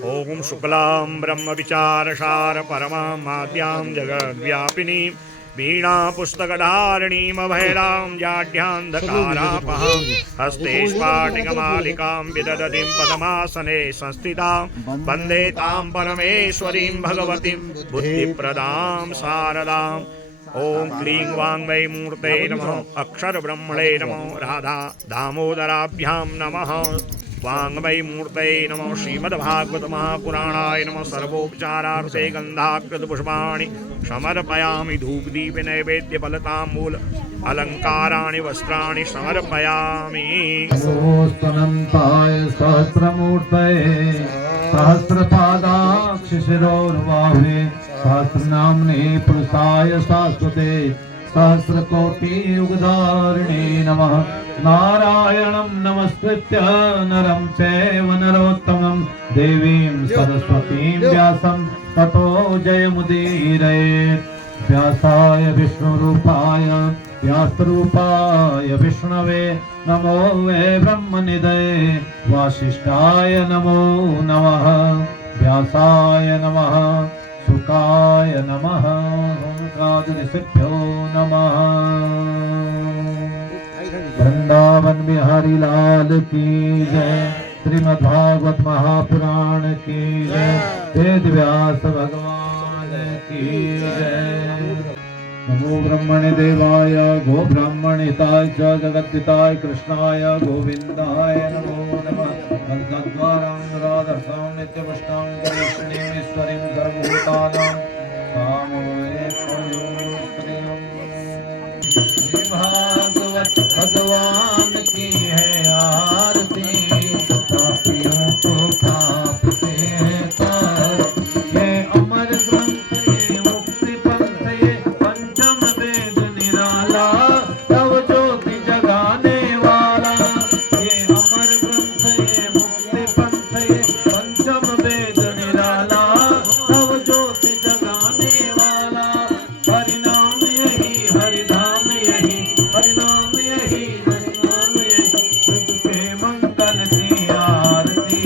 ओम शुक्लां ब्रह्म विचारसार परमां माद्यां जगद्व्यापिनी वीणा पुस्तकधारिणीं अभयदां जाड्यान्धकारापहां हस्ते स्फाटिकमालिकां विदधतीं पद्मासने संस्थितां वन्दे तां परमेश्वरीं भगवतीं बुद्धिप्रदां शारदाम् ओम क्लीं वाङ्मयी मूर्ते नमः अक्षरब्रह्मणे नमो राधा दामोदराभ्यां नमः वाङ्मयी मूर्ते नमः श्रीमद्भागवत महापुराणाय नमः सर्वोपचारार्थे गन्धाकृतपुष्पाणि समर्पयामि धूपदीप नैवेद्य फलताम्बूल अलङ्काराणि वस्त्राणि समर्पयामि। नमोस्तनन्ताय सहस्रमूर्तये सहस्रपादाक्षिशिरोर्बाहुवे सहस्रनाम्ने पुरुषाय शाश्वते सहस्रकोटियुगधारिणे नमः। नारायणं नमस्कृत्य नरं चैव नरोत्तमं देवीं सरस्वतीं व्यासं ततो जयमुदीरयेत्। व्यासाय विष्णुरूपाय व्यासरूपाय विष्णवे नमो वे ब्रह्मनिधये वासिष्ठाय नमो नमः। व्यासाय नमः शुकाय नमः ऋषिभ्यो नमः। वृंदावन बिहारी लाल की जय। श्रीमद्भागवत महापुराण की जय। वेद व्यास भगवान की जय। नमो ब्रह्मणे देवाय गो ब्राह्मणिताय च जगद्दिताय कृष्णाय गोविंदाय नमो नमः। तद्द्वारां राधर्षां नित्यपुष्टां गणेशनेश्वरीं सर्वभूतानां भागवत भगवान की है आरती। पापियों को पाप से है तार। ये अमर ग्रंथ ये मुक्ति पंथ ये पंचम वेद निराला तव ज्योति जगाने वाला। ये अमर ग्रंथ ये मुक्ति पंथ ये पंचम वेद निराला तव ज्योति जगाने वाला। हरिनाम यही हरिधाम यही हरिनाम यही हरिनाम यही तुझसे मंगल की आरती।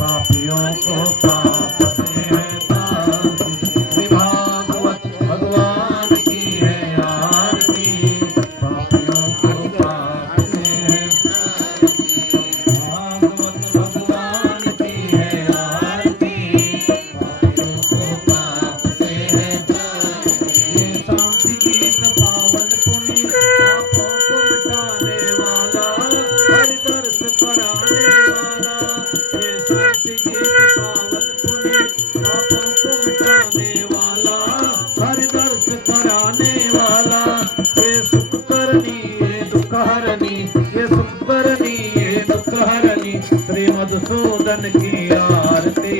पापियों को पाप से है तारती। श्री भागवत भगवान की है आरती। पापियों को पाप से है भागवत भगवान की है आरती। पापियों को पाप से है ये शांति गीत पावन पुनीत पापों को मिटाने वाला हरि दर्श कराने वाला। ये शांति गीत पावन पुनीत पापों को मिटाने वाला हरि दर्श कराने वाला। ये सुख करनी ये दुख हरनी ये सुख करनी ये दुख हरनी श्री मधुसूदन की आरती।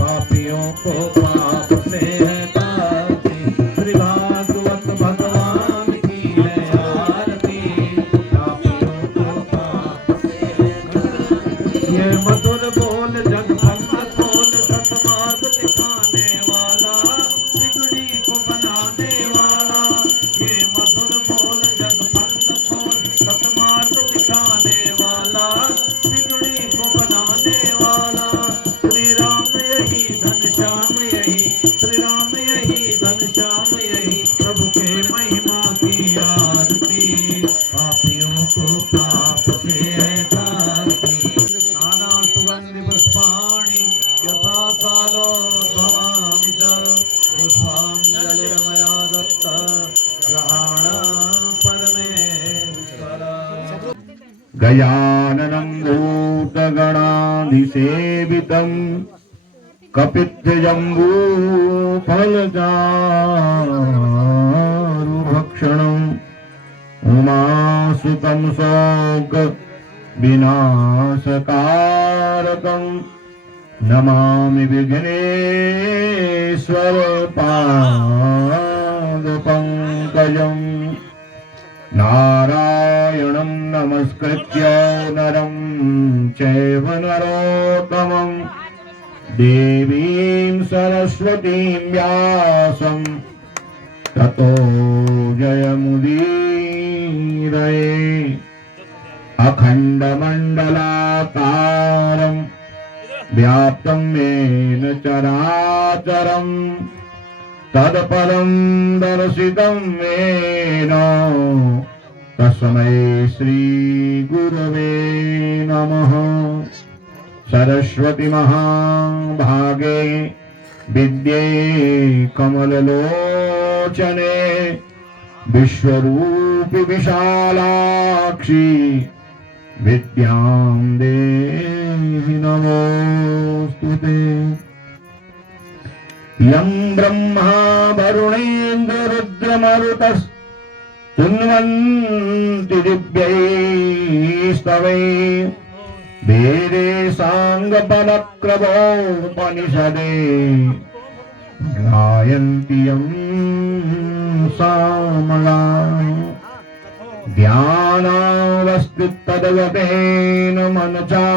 पापियों को पाप से है तारती। श्री भागवत भगवान की है आरती। पापियों को पाप से है तारती। ये मधुर बोल जग भक्त खोल सतमार्ग दिखाने वाला बिगड़ी को बनाने वाला। ये मधुर बोल जग भक्त खोल सतमार्ग दिखाने वाला बिगड़ी को बनाने वाला। श्री राम यही घनश्याम यही श्री राम यही घनश्याम यही प्रभु के महिमा की आरती। पापियों को पाप से है तारती। नाना सुगंधि पुष्पाणि यथा कालो भवामि च पुष्पाञ्जलिर्मया दत्त ग्रहाण परमेश्वर। गजाननं भूतगणाधिसेवितं कपित्थजम्बूफलचारुभक्षणम् उमासुतं शोक विनाशकारकं नमामि विघ्नेश्वर पादपङ्कजम्। नारायणं नमस्कृत्य नरं चैव नरोत्तमं देवीं सरस्वतीं व्यासं ततो जयमुदीरये। अखण्डमण्डलाकारं व्याप्तं येन चराचरं तत्पदं दर्शितं येन तस्मै श्रीगुरवे नमः। सरस्वती महाभागे विद्ये कमललोचने विश्वरूपि विशालाक्षी विद्यां देहि नमोऽस्तुते। यं ब्रह्मा वरुणेन्द्ररुद्रमरुतस्तुन्वन्ति दिव्यैस्तवै वेदे साङ्गफलक्रमोपनिषदे गायन्ति यं सामगा ध्यानावस्थिततद्गतेन मनसा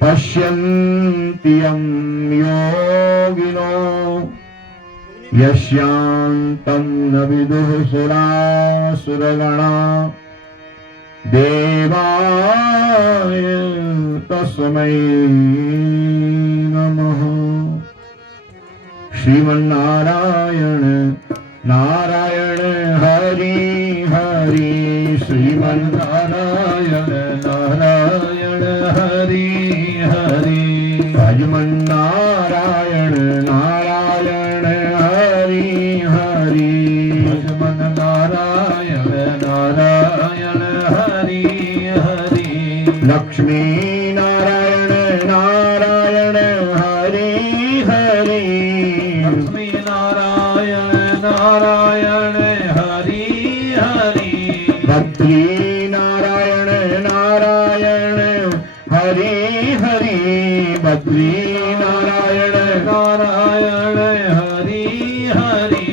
पश्यन्ति यं योगिनो यस्यान्तं न विदुः सुरासुरगणा देवाय तस्मै नमः। श्रीमन्नारायण नारायण हरि हरि श्रीमन्नारायण नारायण हरि हरि भजमन्नारायण नारायण हरि हरि भजमन्नारायण नारायण हरि हरि लक्ष्मी नारायण नारायण हरि हरि लक्ष्मी नारायण नारायण हरि हरि बद्री नारायण नारायण हरि हरि बद्री नारायण नारायण हरि हरि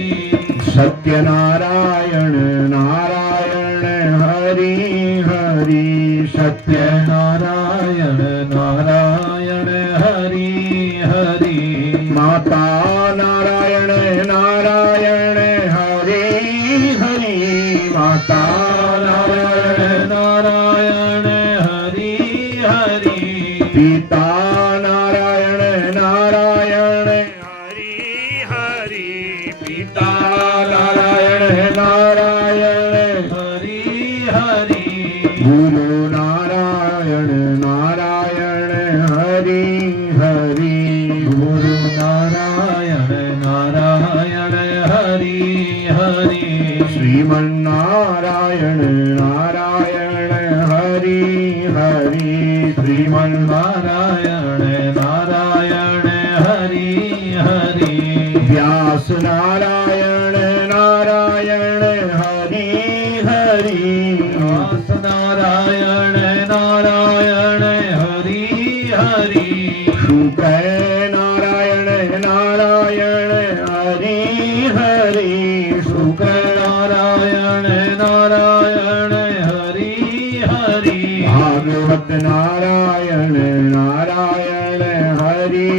सत्यनारायण नारायण हरि हरि सत्यनारायण नारायण हरि हरि माता नारायण नारायण हरि हरि माता नारायण नारायण हरि हरि पिता नारायण नारायण हरि हरि पिता नारायण नारायण हरि हरि गुरु नारायण नारायण हरि हरि गुरु नारायण नारायण हरि हरि श्रीमन्नारायण नारायण हरि हरि श्रीमन्नारायण नारायण हरि हरि व्यास नारायण नारायण हरि हरि व्यास नारायण नारायण हरि हरि शुक्र नारायण नारायण हरि हरि शुक्र नारायण नारायण हरि हरि भागवत नारायण नारायण हरि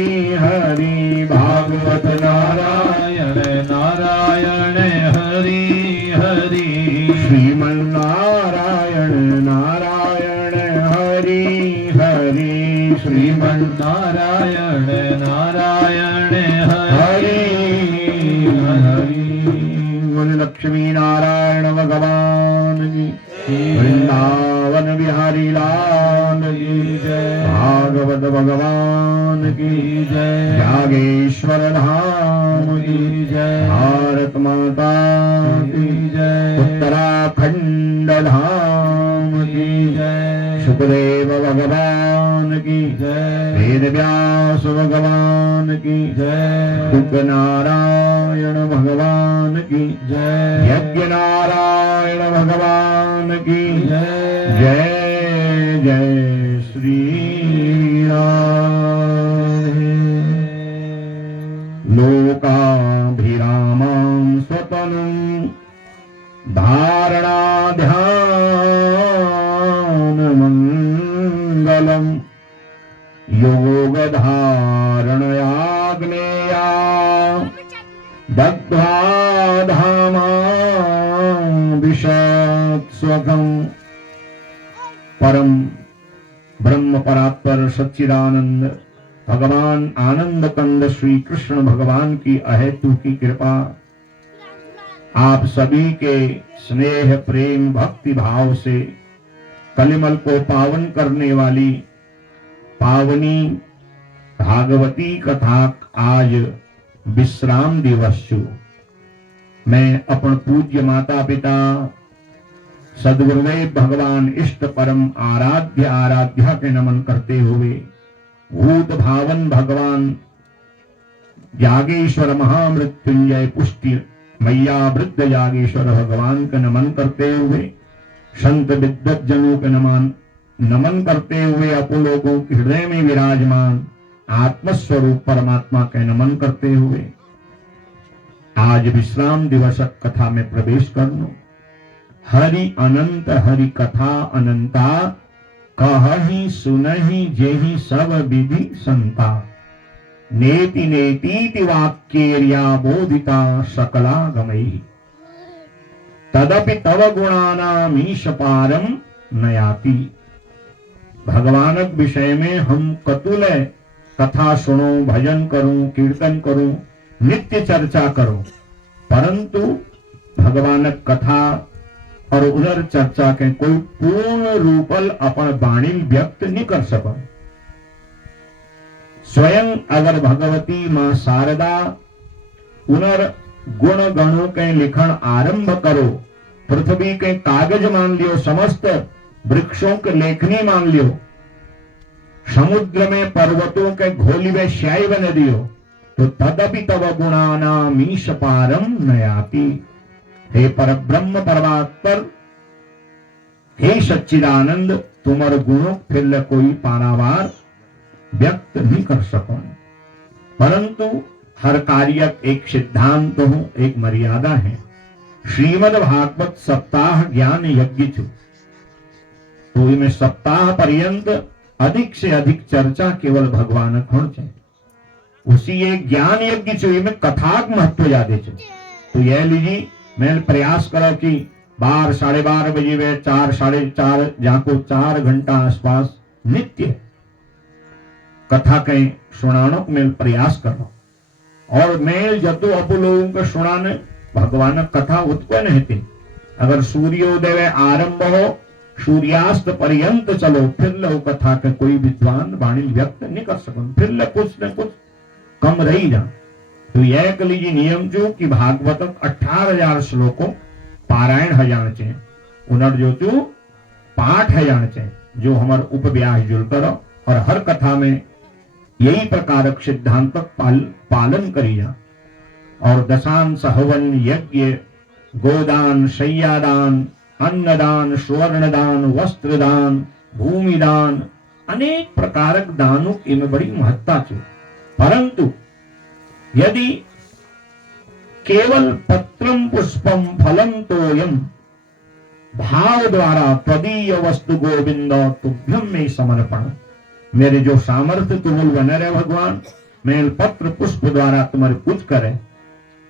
हरि भागवत नारायण नारायण नारायण हरि हरि श्रीमन्नारायण नारायण हरि हरि श्रीमन्नारायण नारायण हरि हरि हरि बोल लक्ष्मी नारायण भगवान की वृंदावन बिहारी लाल की जय भागवत भगवान की जय जागेश्वर धाम की जय भारत माता की जय उत्तराखंड धाम की जय सुखदेव भगवान की जय वेद व्यास भगवान की जय शुक नारायण भगवान की जय यज्ञ नारायण भगवान की जय जय जय श्री राधे। लोकाभिरामं स्वतनुं धारणाध्यानमङ्गलम् योगधारणयाग्नेया दग्ध्वा धामां विषत्स्वकम् परम ब्रह्म परात्पर सच्चिदानंद भगवान आनंद कंद श्री कृष्ण भगवान की अहेतु की कृपा, आप सभी के स्नेह प्रेम भक्ति भाव से कलिमल को पावन करने वाली पावनी भागवती कथा आज विश्राम दिवस छु। मैं अपन पूज्य माता पिता सदगुरुदेव भगवान इष्ट परम आराध्य आराध्या के नमन करते हुए भूत भावन भगवान जागेश्वर महामृत्युंजय पुष्टि मैया वृद्ध जागेश्वर भगवान का नमन करते हुए संत विद्वत जनों के नमन करते हुए अपन लोगों के हृदय में विराजमान आत्मस्वरूप परमात्मा के नमन करते हुए आज विश्राम दिवस कथा में प्रवेश करनो। हरि अनंत हरि कथा अनंता कहहि सुनहि जेहि सब विधि संता नेति नेतीति वाक्येर्या बोधिता सकलागमैः तदपि तव गुणानामीश पारम नयाति। भगवान विषय में हम कतुल कथा सुनो, भजन करूं, कीर्तन करूं, नित्य चर्चा करो, परंतु भगवान कथा और उधर चर्चा के कोई पूर्ण रूपल अपन वाणी व्यक्त नहीं कर सको। स्वयं अगर भगवती मां शारदा उनर गुण गणों के लिखण आरंभ करो, पृथ्वी के कागज मान लियो, समस्त वृक्षों के लेखनी मान लियो, समुद्र में पर्वतों के घोलिवे श्याय बन दियो, तो तदपि तव गुणानामीश पारम नयाति। हे पर ब्रह्म परमात्पर, हे सच्चिदानंद, तुम्हारे गुणों फिर कोई पारावार व्यक्त नहीं कर सको, परंतु हर कार्य एक सिद्धांत हो, एक मर्यादा है। श्रीमद् भागवत सप्ताह ज्ञान यज्ञ छु, तो इनमें सप्ताह पर्यंत अधिक से अधिक चर्चा केवल भगवान खोण छे, उसी एक ज्ञान यज्ञ छु, इनमें कथा महत्व ज्यादा छु। तो यह लीजिए, मैं प्रयास करो कि 12 साढ़े 12 बजे वे 4 साढ़े 4 जाको 4 घंटा आसपास नित्य कथा के सुनानो में प्रयास करो। और मैं जतो अब लोगों को सुनाने भगवान कथा उत्पन्न हेती, अगर सूर्योदय आरंभ हो सूर्यास्त पर्यंत चलो, फिर लो कथा के कोई विद्वान वाणी व्यक्त नहीं कर सको, फिर ले कुछ न कुछ कम रही जा। तो यह कह लीजिए नियम जो कि भागवतम 18,000 श्लोकों पारायण हजान चे, उनर जो तू पाठ हजान चे, जो हमार उपव्यास जुल करो और हर कथा में यही प्रकार सिद्धांत पालन करी जा। और दशान सहवन यज्ञ गोदान शय्यादान अन्नदान स्वर्णदान वस्त्रदान भूमिदान अनेक प्रकारक दानों इनमें बड़ी महत्ता है। परंतु यदि केवल पत्रम पुष्पम फलम तोयम भाव द्वारा तदीय वस्तु गोविंद तुभ्यम में समर्पण, मेरे जो सामर्थ्य तुमुल बने रहे भगवान, मैं पत्र पुष्प द्वारा तुम्हारे कुछ करे,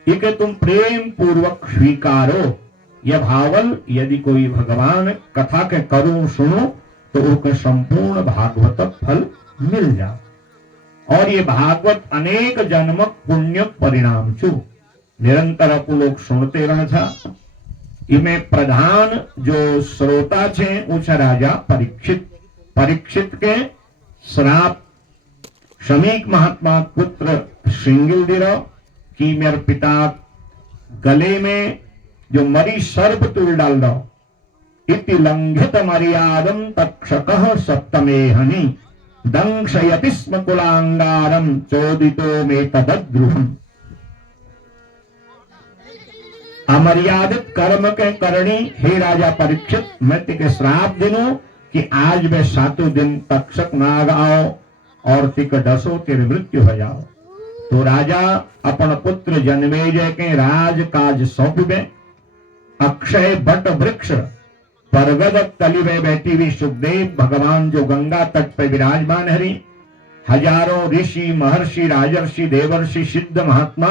ये तुम प्रेम पूर्वक स्वीकारो। यह भावल यदि कोई भगवान कथा के करूं सुनो तो उसके संपूर्ण भागवत फल मिल जा। और ये भागवत अनेक जन्मक पुण्य परिणाम छु, निरंतर अपन लोग सुनते रह था। इनमें प्रधान जो श्रोता छे उस राजा परीक्षित, परीक्षित के श्राप शमीक महात्मा पुत्र श्रृंगिल दिरो कि मेरे पिता गले में जो मरी सर्प तुल डाल दो, इति लंघित मर्यादम तक्षकः सप्तमे हनि दंशयति स्म कुलांगारम चोदितो में तदद्रुहम्। अमर्यादित कर्म के करणी हे राजा परीक्षित, मैं तिके श्राप दिनों कि आज वे 7 दिन तक्षक नाग आओ और तिक डसो तेरे मृत्यु हो जाओ। तो राजा अपन पुत्र जन्मेजय के राज काज सौंपे। अक्षय बट वृक्ष परगद तलिवे बैठी हुई सुखदेव भगवान जो गंगा तट पे विराजमान हरि, हजारों ऋषि महर्षि राजर्षि देवर्षि सिद्ध महात्मा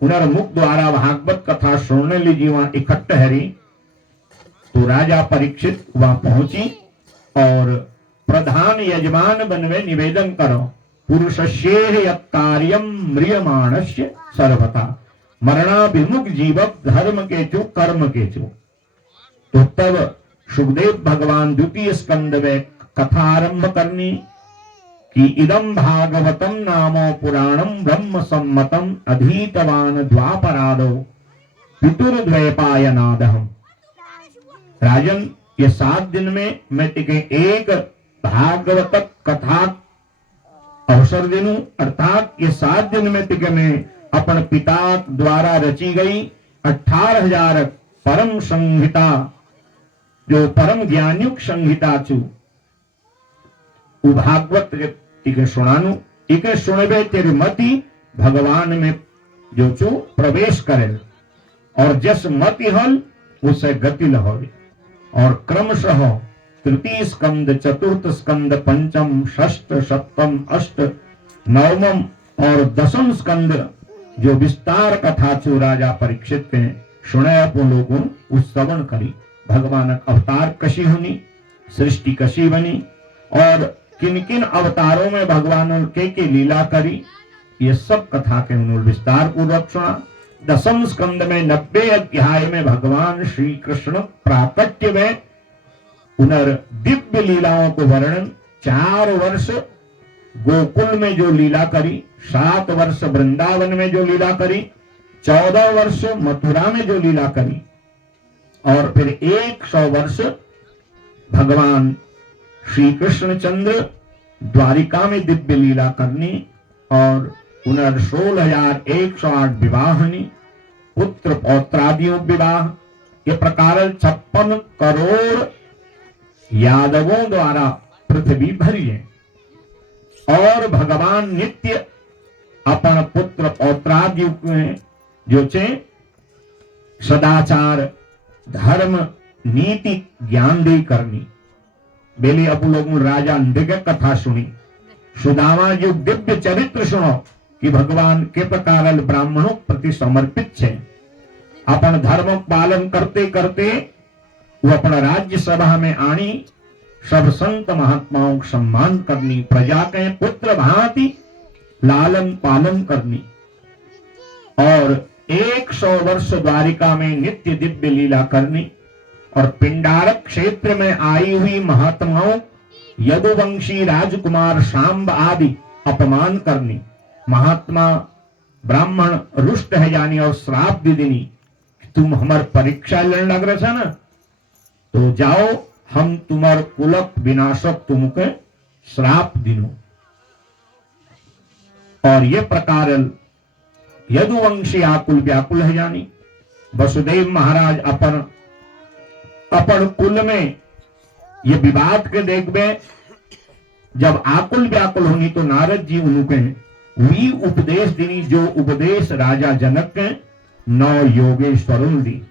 उनर मुख द्वारा भागवत कथा सुनने लीजिए वहां इकट्ठे हरि। तो राजा परीक्षित वहां पहुंची और प्रधान यजमान बनवे निवेदन करो। पुरुषस्येह यत्कार्यम म्रियमाणस्य सर्वथा मरणाभिमुख जीवक धर्म के चु कर्म के चु। तो तब सुखदेव भगवान द्वितीय स्कंद में कथा आरंभ करनी कि इदम भागवतम नामो पुराणम ब्रह्म सम्मतम अधीतवान द्वापरादो पितुर्द्वैपायनादहम। राजन, ये 7 दिन में मैं तिके एक भागवत कथा अवसर दिनू, अर्थात ये 7 दिन में तिके मैं अपन पिता द्वारा रची गई 18,000 परम संहिता, जो परम ज्ञानयुक्त संहिता छु उ भागवत तिके सुनानु। इके सुनबे तेरे मति भगवान में जो छु प्रवेश करे, और जस मति हल उसे गति लहोगे। और क्रमशः तृतीय स्कंद, चतुर्थ स्कंद, पंचम, षष्ठ, सप्तम, अष्ट, नवम और दसम स्कंद जो विस्तार कथा छु राजा परीक्षित के सुने अपन लोगों उस श्रवण करी। भगवान अवतार कशी हुनी, सृष्टि कशी बनी, और किन किन अवतारों में भगवान के लीला करी, ये सब कथा के उन्होंने विस्तार पूर्वक सुना। दसम स्कंद में 90 अध्याय में भगवान श्री कृष्ण प्राकट्य में उनर दिव्य लीलाओं को वर्णन, 4 वर्ष गोकुल में जो लीला करी, 7 वर्ष वृंदावन में जो लीला करी, 14 वर्ष मथुरा में जो लीला करी, और फिर 100 वर्ष भगवान श्री कृष्णचंद्र द्वारिका में दिव्य लीला करनी, और उनर 16,108 विवाहनी, पुत्र पौत्रादियों विवाह, ये प्रकार 56 करोड़ यादवों द्वारा पृथ्वी भरी है। और भगवान नित्य अपन पुत्र पौत्रादि में जो छे सदाचार, धर्म, नीति, ज्ञान दे करनी। बेली अपू लोग राजा नृग कथा सुनी, सुदामा जो दिव्य चरित्र सुनो कि भगवान के प्रकार ब्राह्मणों प्रति समर्पित छे। अपन धर्म पालन करते करते वो अपना राज्य सभा में आनी, सब संत महात्माओं का सम्मान करनी, प्रजा के पुत्र भांति लालन पालन करनी, और 100 वर्ष द्वारिका में नित्य दिव्य लीला करनी, और पिंडारक क्षेत्र में आई हुई महात्माओं यदुवंशी राजकुमार शांब आदि अपमान करनी। महात्मा ब्राह्मण रुष्ट है जानी और श्राप दे देनी, तुम हमार परीक्षा लेने लग रहे थे ना, तो जाओ हम तुम्हार कुलक विनाशक तुमके श्राप दिनो। और ये प्रकार यदुवंशी आकुल व्याकुल है जानी। वसुदेव महाराज अपन कुल में ये विवाद के देखबे, जब आकुल व्याकुल होनी तो नारद जी उनके वी उपदेश दिनी, जो उपदेश राजा जनक के 9 योगेश्वरों दी।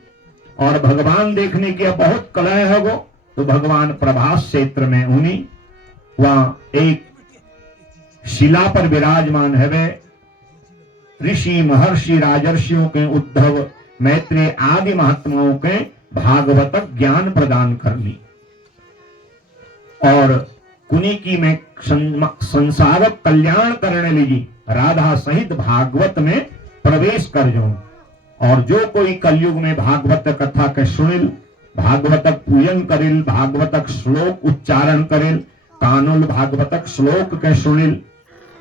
और भगवान देखने की बहुत कलह होगो, तो भगवान प्रभास क्षेत्र में उन्हीं वहां एक शिला पर विराजमान है वे ऋषि महर्षि राजर्षियों के उद्धव मैत्रेय आदि महात्माओं के भागवत ज्ञान प्रदान करनी। और कुनिकी में संसारक कल्याण करने लगी, राधा सहित भागवत में प्रवेश कर जाओ। और जो कोई कलयुग में भागवत कथा के सुनिल, भागवतक पूजन करिल, भागवतक श्लोक उच्चारण करिल, कानुल भागवतक श्लोक के सुनिल,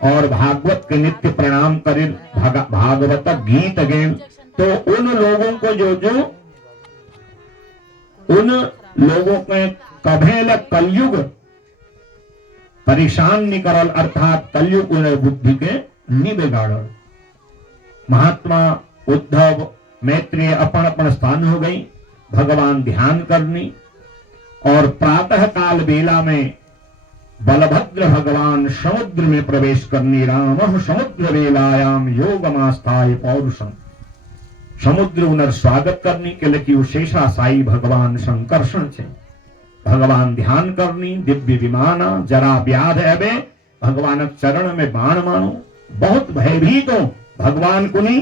और भागवत के नित्य प्रणाम करिल, भागवतक गीत गेल, तो उन लोगों को उन लोगों के कभेल कलयुग परेशान नहीं करल, अर्थात कलयुग उन्हें बुद्धि के नहीं बिगाड़ल। महात्मा उद्धव मैत्रेय अपन अपन स्थान हो गई, भगवान ध्यान करनी। और प्रातः काल बेला में बलभद्र भगवान समुद्र में प्रवेश करनी। राम समुद्र बेलायाम योगमास्थाय पौरुषम, समुद्र उनर स्वागत करनी के लिए शेषा साई भगवान संकर्षण छे। भगवान ध्यान करनी, दिव्य विमाना जरा व्याध एबे भगवान चरण में बाण मानो, बहुत भयभीत हो भगवान कुनी,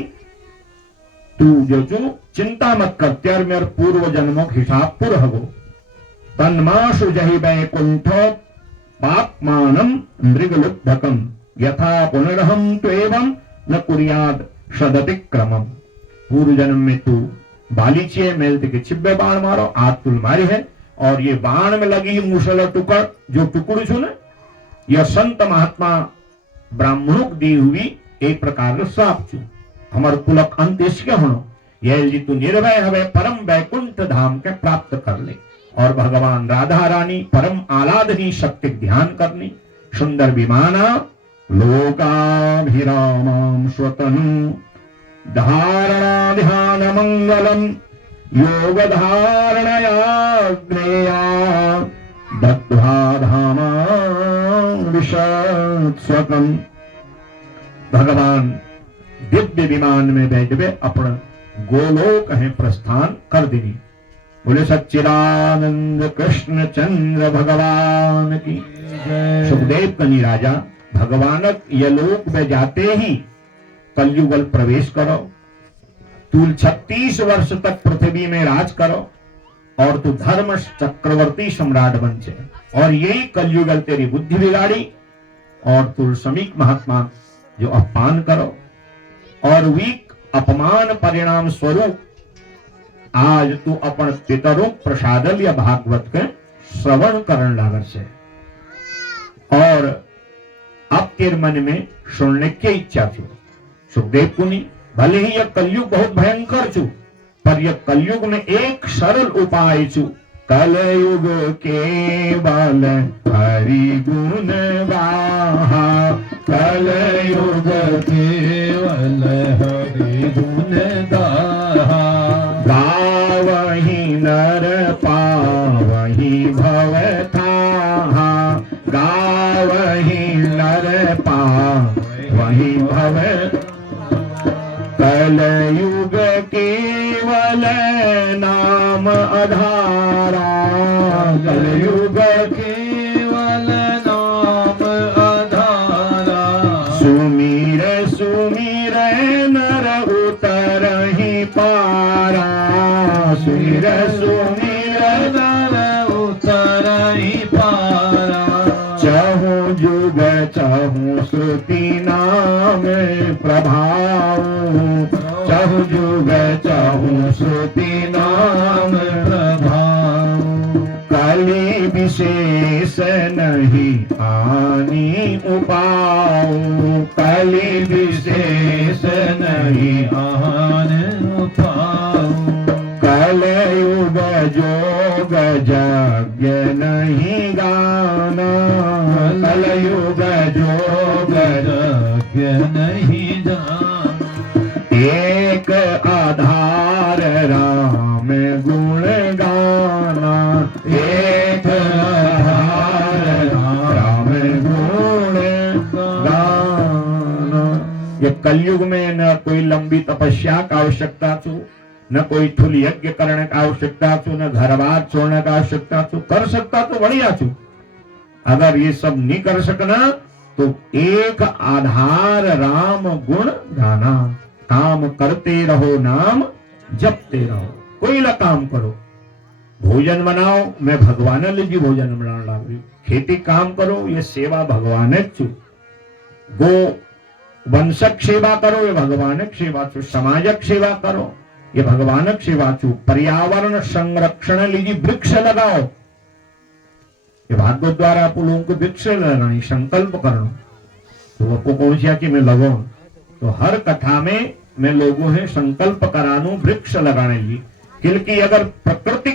तू जो चिंता मत कर, तेर मेर पूर्व जन्मों हिसाब पुर हगो, तन्माशु जहि बैकुंठ पापमानम मृगलुब्धकम यथा पुनरहम त्वेवं न कुर्याद सदतिक्रमम। पूर्व जन्म में तू बालीचिए मेलते के छिब्बे बाण मारो, आज तुल मारी है, और ये बाण में लगी मुसल टुकड़ जो टुकड़ छु ने यह संत महात्मा ब्राह्मणों दी हुई एक प्रकार श्राप छु। हमार कुलक अंत इसके होनो यह जी तू निर्भय हवे परम वैकुंठ धाम के प्राप्त कर ले। और भगवान राधा रानी परम आलादनी शक्ति ध्यान करनी, सुंदर विमाना लोकाभिरामं स्वतनु धारणा ध्यान मंगलम योग धारणया ज्ञेया दत्त्वा धामा विशत्स्वकम। भगवान दिव्य विमान में बैठे अपन गोलोक है प्रस्थान कर देनी। बोले सच्चिदानंद कृष्ण चंद्र भगवान की। सुखदेव कनी राजा भगवान यलोक में जाते ही कलयुगल प्रवेश करो, तू 36 वर्ष तक पृथ्वी में राज करो और तू धर्म चक्रवर्ती सम्राट बन जाए। और यही कलयुगल तेरी बुद्धि बिगाड़ी और तू समीक महात्मा जो अपमान करो और वीक अपमान परिणाम स्वरूप आज तू अपन पितरों प्रसादल या भागवत के श्रवण करण लागल से और अब तेरे मन में सुनने की इच्छा छू। सुखदेव कुनी भले ही यह कलयुग बहुत भयंकर छू, पर यह कलयुग में एक सरल उपाय छू। कलयुग केवल हरि गुण गाहा, कलयुग केवल हरि गुण गाहा। गावहि नर पावहि भव थाहा, गावहि नर पावहि भव। कलयुग केवल नाम आधारा, कलयुग केवल नाम आधारा। सुमीर सुमीर नर उतरहि पारा, सुमीर सुमीर नर उतरहि पारा। चहु जुग चहु श्रुति नाम प्रभाव, चहु जुग चहु श्रुति नाम प्रभाव। कलि विशेष नहीं आनी उपाऊ, कलि विशेष नहीं आन उपाऊ। कलयुग जोग यज्ञ नहीं गाना, कलयुग जोग यज्ञ नहीं जाना। एक आधार राम गुण गाना, एक आधार राम गुण गाना। ये कलयुग में न कोई लंबी तपस्या का आवश्यकता छू, न कोई ठुल यज्ञ करने का आवश्यकता छू, न घर बार छोड़ने का आवश्यकता छू। कर सकता तो बढ़िया छू, अगर ये सब नहीं कर सकना तो एक आधार राम गुण गाना। काम करते रहो नाम जपते रहो, कोई ला काम करो। भोजन बनाओ, मैं भगवान जी भोजन बनाने लगी। खेती काम करो, ये सेवा भगवान छू। गो वंशक सेवा करो, ये भगवान सेवा छू। समाजक सेवा करो, ये भगवान सेवा छू। पर्यावरण संरक्षण लीजिए, वृक्ष लगाओ। ये भागवत द्वारा आप लोगों को वृक्ष लगानी संकल्प करना। तो आपको कौन सा कि मैं लगाऊं, तो हर कथा में मैं लोगों है संकल्प करानू वृक्ष लगाने लिए। क्योंकि अगर प्रकृति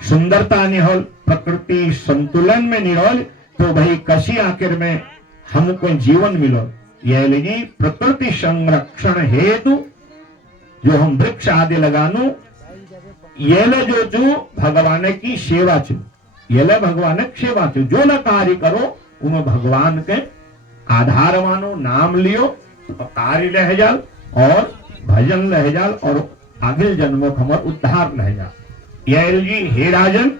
सुंदरता नहीं हो, प्रकृति संतुलन में नहीं हो, तो भाई कसी आखिर में हमको जीवन मिलो। यह लगी प्रकृति संरक्षण हेतु जो हम वृक्ष आदि लगानू, ये जो भगवान की सेवा चु, ये भगवान की सेवा चु। जो न कार्य करो उन्हें भगवान के आधार मानो, नाम लियो और कार्य रह जाल और भजन रह जाल और आगे जन्मों का हमार उद्धार रह जाल। यह जी हे राजन,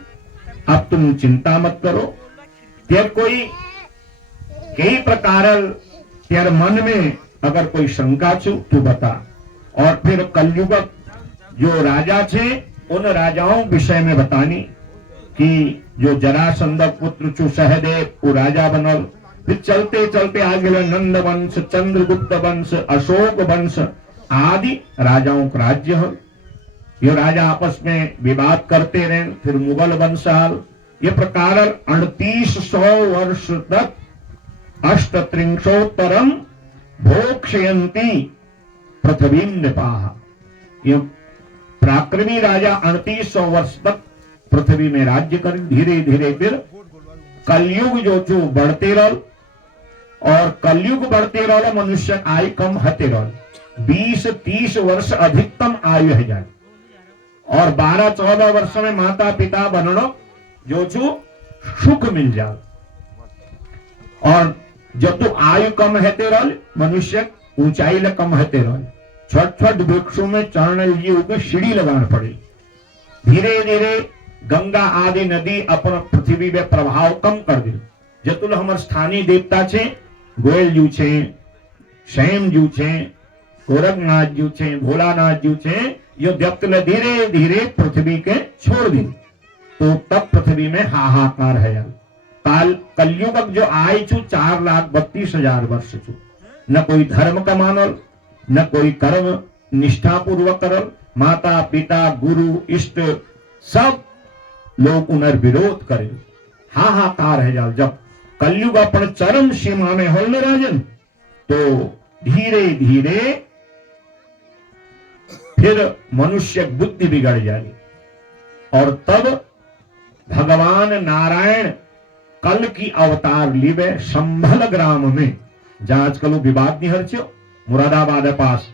अब तुम चिंता मत करो। तेर कोई कई प्रकार तेर मन में अगर कोई शंका छू तू बता। और फिर कलयुग जो राजा छे उन राजाओं विषय में बतानी। कि जो जरासंध पुत्र छु सहदेव वो राजा बनल। फिर चलते चलते आगे नंद वंश, चंद्रगुप्त वंश, अशोक वंश आदि राजाओं का राज्य है। ये राजा आपस में विवाद करते रहे। फिर मुगल वंश आल। ये प्रकार 3800 वर्ष तक अष्टत्रिंशोत्तरम भोक्षयंती पृथ्वी नृपाः। ये पराक्रमी राजा 3800 वर्ष तक पृथ्वी में राज्य कर। धीरे धीरे फिर कलयुग जो बढ़ते रह, और कलयुग बढ़ते रह मनुष्य आयु कम हते रह। 20-30 वर्ष अधिकतम आयु है जाए, और 12-14 वर्ष में माता पिता बननो जो सुख मिल जाए। और जब तो आयु कम हेते रह मनुष्य ऊंचाई ले कम हेते रह। छोट छोट वृक्षों में चढ़ने लिए सीढ़ी लगाना पड़े। धीरे धीरे गंगा आदि नदी अपन पृथ्वी में प्रभाव कम कर दी। जतुल हमार स्थानीय देवता छे गोयल जू छे, श्याम जू छे, गोरखनाथ जू छे, भोलानाथ जू छे, यो देवता धीरे धीरे पृथ्वी के छोड़ दी। तो तब पृथ्वी में हाहाकार है। कलयुग जो आय छु 4,32,000 वर्ष छु। न कोई धर्म का मानल, न कोई कर्म निष्ठा पूर्वक करल। माता पिता गुरु इष्ट सब लोग उनर विरोध करे। हाहाकार है जाल। जब कलयुग अपन चरम सीमा में होल राजन, तो धीरे धीरे फिर मनुष्य बुद्धि बिगड़ जाए। और तब भगवान नारायण कल की अवतार लिवे संभल ग्राम में, जहां आजकल विवाद नहीं हर्चो मुरादाबाद पास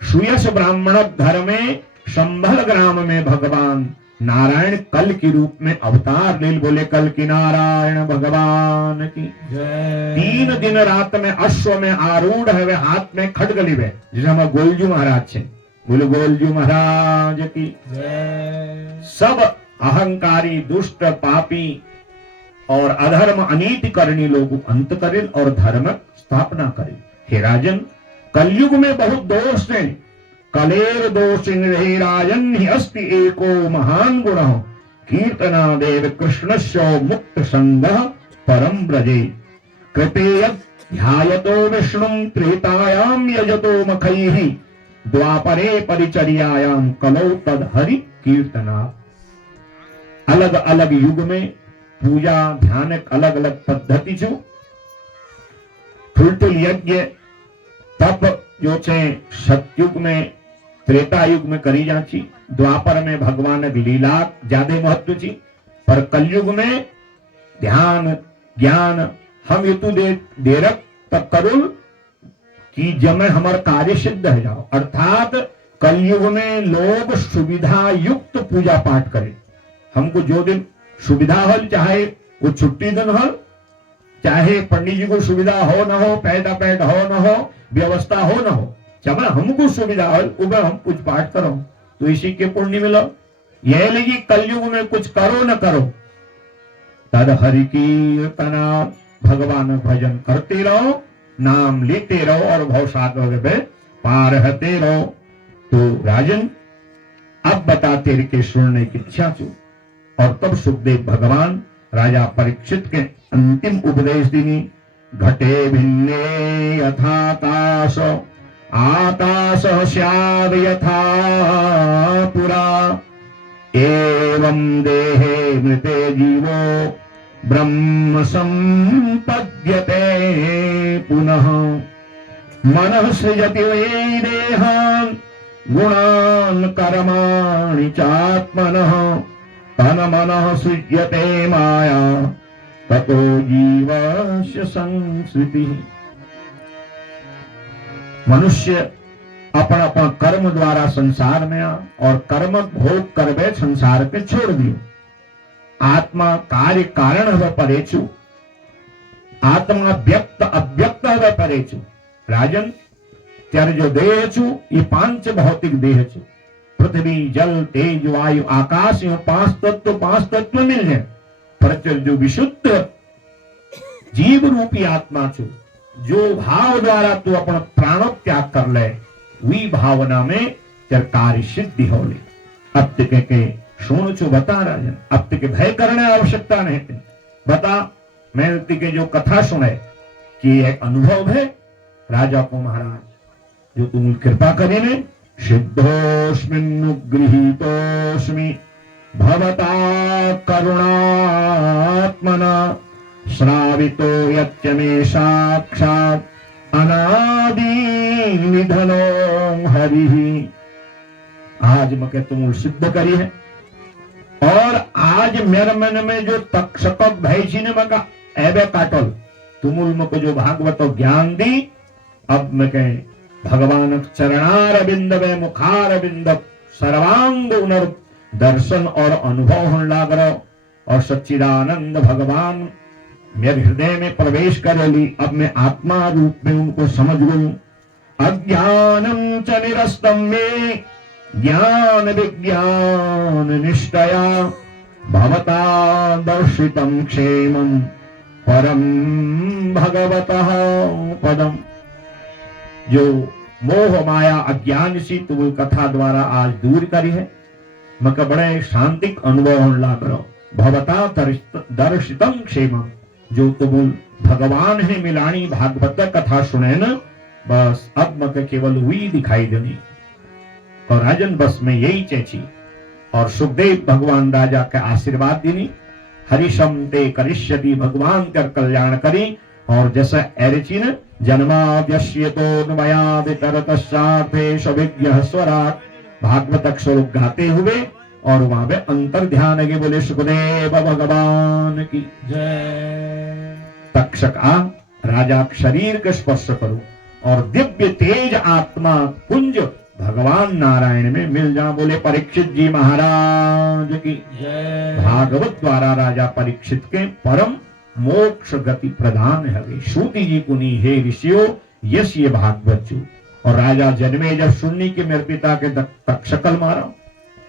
सुयश ब्राह्मण घर में संभल ग्राम में भगवान नारायण कल के रूप में अवतार ले। बोले कल की नारायण भगवान की जय। 3 दिन रात में अश्व में आरूढ़ है, वे हाथ में खड्ग लिवे, जिसे हम गोलजू महाराज छे। बोले गोलजू महाराज की जय। सब अहंकारी दुष्ट पापी और अधर्म अनीति करनी लोग अंत करें और धर्म स्थापना करें। हे राजन, कलयुग में बहुत दोष है। कलेर दोष हे राजन ही अस्ति एको महान गुण कीर्तना देव कृष्णस्य मुक्त संग परम ब्रजे कृते ध्यायतो विष्णुं त्रेतायाम यजतो मखैः द्वापरे परिचर्यायाम कलौ तद हरि कीर्तना। अलग अलग युग में पूजा ध्यान अलग अलग पद्धति छो। फुलटुल यज्ञ तप जो छे सतयुग में त्रेता युग में करी जाची। द्वापर में भगवान लीला ज्यादा महत्व छी। पर कलयुग में ध्यान ज्ञान हम हेतु देरक तक करुल कि जब में हमार कार्य सिद्ध है जाओ। अर्थात कलयुग में लोग सुविधा युक्त पूजा पाठ करें। हमको जो दिन सुविधा हो, चाहे वो छुट्टी दिन हो, चाहे पंडित जी को सुविधा हो न हो, पैदा पैड हो न हो, व्यवस्था हो न हो, जब हमको सुविधा हो उबे हम कुछ पाठ करो तो इसी के पुण्य मिलो। यह लगी कलयुग में कुछ करो न करो, तद हरि कीर्तना भगवान भजन करते रहो, नाम लेते रहो और भवसागर में पार होते रहो। तो राजन अब बता तेरे के सुनने की इच्छा छू। और तब सुखदेव भगवान राजा परीक्षित के अंतिम उपदेश दिनी। घटे भिन्ने यथाकाश आकाश स्याद् यथा पुरा एवं देहे मृते जीवो ब्रह्म संपद्यते पुनः मनः सृजति वै देहान् गुणान् कर्माणि चात्मनः तन मनः सृज्यते माया ततो जीवस्य संस्कृति। मनुष्य अपन अपन कर्म द्वारा संसार में आ और कर्म भोग करवे संसार पे छोड़ दियो। आत्मा कार्य कारण हवे परेचु, आत्मा व्यक्त अव्यक्त हवे परेचु। राजन त्यारे जो देह छु ये 5 भौतिक देह छु। पृथ्वी जल तेज वायु आकाश, यो 5 तत्व मिल जाए। पर जो विशुद्ध जीव रूपी आत्मा छु, जो भाव द्वारा तू अपना प्राण त्याग कर ले, वी भावना में कार्य सिद्धि हो ले। अब के सुन छु बता राजन, अब तक भय करने आवश्यकता नहीं थी। बता, मैं के जो कथा सुने कि एक अनुभव है राजा को महाराज, जो तुम कृपा करीने सिद्धोस्मिन्नुगृहीतोस्मि भवता करुणात्मना श्रावितो यच्च मे साक्षात् अनादि निधनो हरिः। आज मके तुम सिद्ध करी है, और आज मेरे मन में जो तक्षक भय जी ने मका एबे काटल तुमुल मको जो भागवत ज्ञान दी, अब मैं कहे भगवान चरणार बिंद में मुखार बिंद सर्वांग उनर दर्शन और अनुभव होने लग रहा, और सच्चिदानंद भगवान मेरे हृदय में प्रवेश कर ली। अब मैं आत्मा रूप में उनको समझ लूं। अज्ञानम च निरस्तम में ज्ञान विज्ञान निष्ठया भवता दर्शितम क्षेमम परम भगवतः पदम। जो मोह माया अज्ञान सी तुम कथा द्वारा आज दूर करी है, मक बड़े शांतिक अनुभव होने लग रहा। भवता दर्शितम क्षेमम, जो तुम भगवान है मिलानी भागवत कथा सुने न, बस अब मक केवल हुई दिखाई देनी। और राजन बस में यही चेची, और सुखदेव भगवान राजा के आशीर्वाद देनी, हरिशम ते करिष्यति, भगवान कर कल्याण करी। और जैसा एरचिन जन्माद्यस्यतोन्मयादितरतश्चार्थेषु विज्ञः स्वराट्, भागवत अक्षर गाते हुए और वहां पे अंतर ध्यान के बोले सुखदेव भगवान की जय। तक्षक आ राजा शरीर के स्पर्श करो, और दिव्य तेज आत्मा पुंज भगवान नारायण में मिल जा। बोले परीक्षित जी महाराज की जय। भागवत द्वारा राजा परीक्षित के परम मोक्ष गति प्रदान है। श्रुति जी पुनि हे ऋषियों, यश ये भागवत जो। और राजा जन्मे जब सुननी के मेरे पिता के तक्षकल मारा,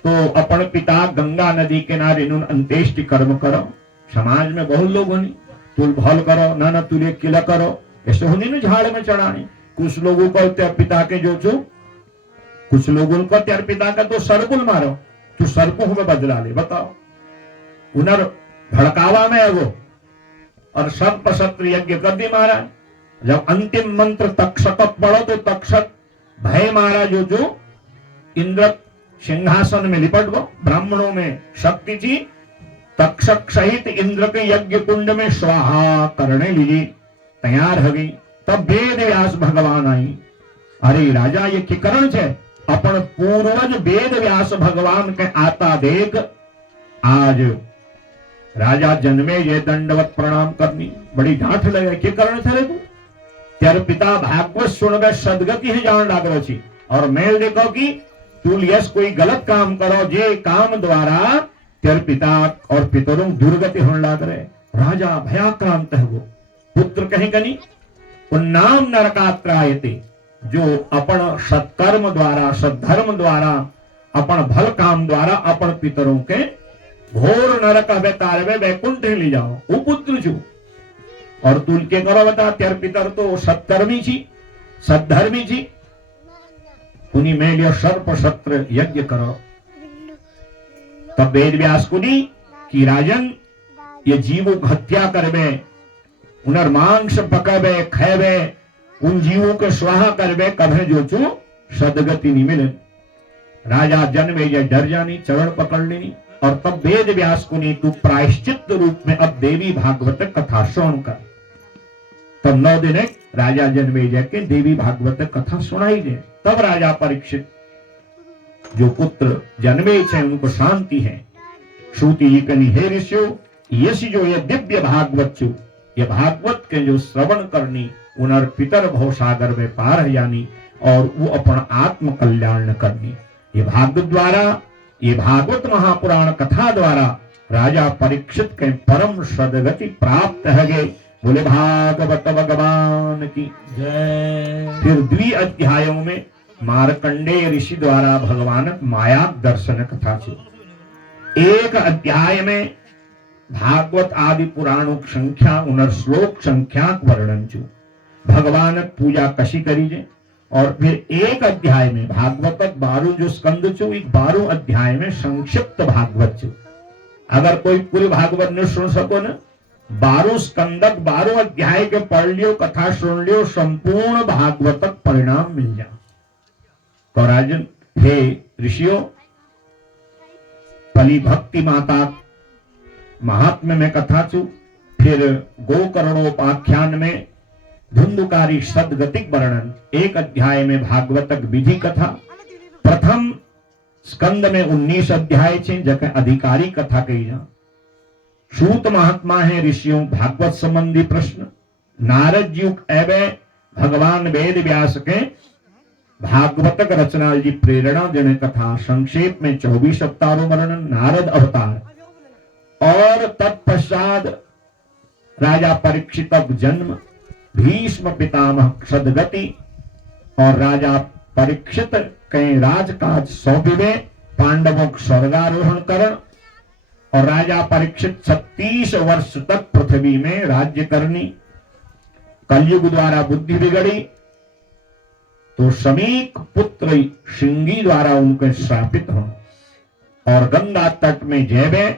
तो अपन पिता गंगा नदी किनारे अंत्येष्टि कर्म करो। समाज में बहुत लोग होनी, तुल भल करो ना तुले किला करो, ऐसे होनी ना झाड़ में चढ़ाने। कुछ लोगों को तेरे पिता के जो कुछ लोगों को तेरे पिता का तो सरकुल मारो, तू सरकु में बदला ले। बताओ, उनर भड़कावा में है वो, और सर्प शत्रु यज्ञ कर दी महाराज। जब अंतिम मंत्र तक्षक पढ़ो तो तक्षक भय महाराज जो इंद्र सिंहासन में लिपट गो। ब्राह्मणों में शक्ति थी, तक्षक सहित इंद्र के यज्ञ कुंड में स्वाहा करने लीजिए तैयार हो गई। तब वेद व्यास भगवान आई। अरे राजा ये किकरण छे, अपन पूर्वज वेद व्यास भगवान के आता देख आज राजा जन्मे ये दंडवत प्रणाम करनी। बड़ी डांट लगे, के कारण थे तू? तेरे पिता भागवत सुन गए सदगति है जान लाग रही थी, और मैं देखो कि तू यस कोई गलत काम करो, जे काम द्वारा तेरे पिता और पितरों दुर्गति होने लाग रहे। राजा भयाक्रांत है वो पुत्र कहीं कनी नाम नरकात्रायते, जो अपन सत्कर्म द्वारा सद्धर्म द्वारा अपन भल काम द्वारा अपन पितरों के घोर नरक अवतारवे वैकुंठ ले जाओ। वो पुत्र जो और तुल के करो बता, तेरे पितर तो सत्कर्मी छी सद्धर्मी छी, उन्हीं में लियो सर्प शस्त्र यज्ञ करो। तब वेद व्यास को दी कि राजन ये जीवों को हत्या करबे, उनर मांस पकबे खेबे, उन जीवों के स्वाहा करबे, कभे जो चू सदगति नहीं मिले। राजा जन्मे ये डर जानी, चरण पकड़ लेनी। और तब वेद व्यास को नहीं तू प्रायश्चित रूप में अब देवी भागवत कथा श्रवण कर। तब 9 दिन राजा जन्मे के देवी भागवत कथा सुनाई दे। तब राजा परीक्षित जो पुत्र जन्मे छे उनको शांति है। श्रुति जी कनी हे ऋषियों, यश जो ये दिव्य भागवत छो, ये भागवत के जो श्रवण करनी उनर पितर भव सागर में पार जानी, और वो अपन आत्म कल्याण करनी। ये भागवत द्वारा, ये भागवत महापुराण कथा द्वारा राजा परीक्षित के परम सदगति प्राप्त है गए। बोले भागवत भगवान की जय। फिर 2 अध्यायों में मार्कंडेय ऋषि द्वारा भगवान माया दर्शन कथा छे। 1 अध्याय में भागवत आदि पुराणों की संख्या उनर श्लोक संख्या वर्णन छो। भगवान पूजा कशी करी जे, और फिर एक अध्याय में भागवत 12 जो स्कंद छो 12 अध्याय में संक्षिप्त भागवत छो। अगर कोई पूरी भागवत न सुन सको न 12 स्कंदक 12 अध्याय के पढ़ लियो, कथा सुन लियो, संपूर्ण भागवतक परिणाम मिल जाओ। तो राजन हे ऋषियों, पली भक्ति माता महात्म्य में कथा छू। फिर गोकर्णोपाख्यान में धुंधुकारी सदगतिक वर्णन, एक अध्याय में भागवतक विधि कथा। प्रथम स्कंद में 19 अध्याय छे जके अधिकारी कथा कही जा। सूत महात्मा है ऋषियों भागवत संबंधी प्रश्न। नारद जी एवं भगवान वेद व्यास के भागवतक रचना जी प्रेरणा देने कथा। संक्षेप में 24 अवतारों वर्णन, नारद अवतार और तत्पश्चात राजा परीक्षित जन्म, भीष्म पितामह सदगति और राजा परीक्षित के राजकाज सौंपे, पांडवों को स्वर्गारोहण करण और राजा परीक्षित 36 वर्ष तक पृथ्वी में राज्य करनी। कलयुग द्वारा बुद्धि बिगड़ी तो समीक पुत्र सिंगी द्वारा उनके श्रापित हो और गंगा तट में जैवे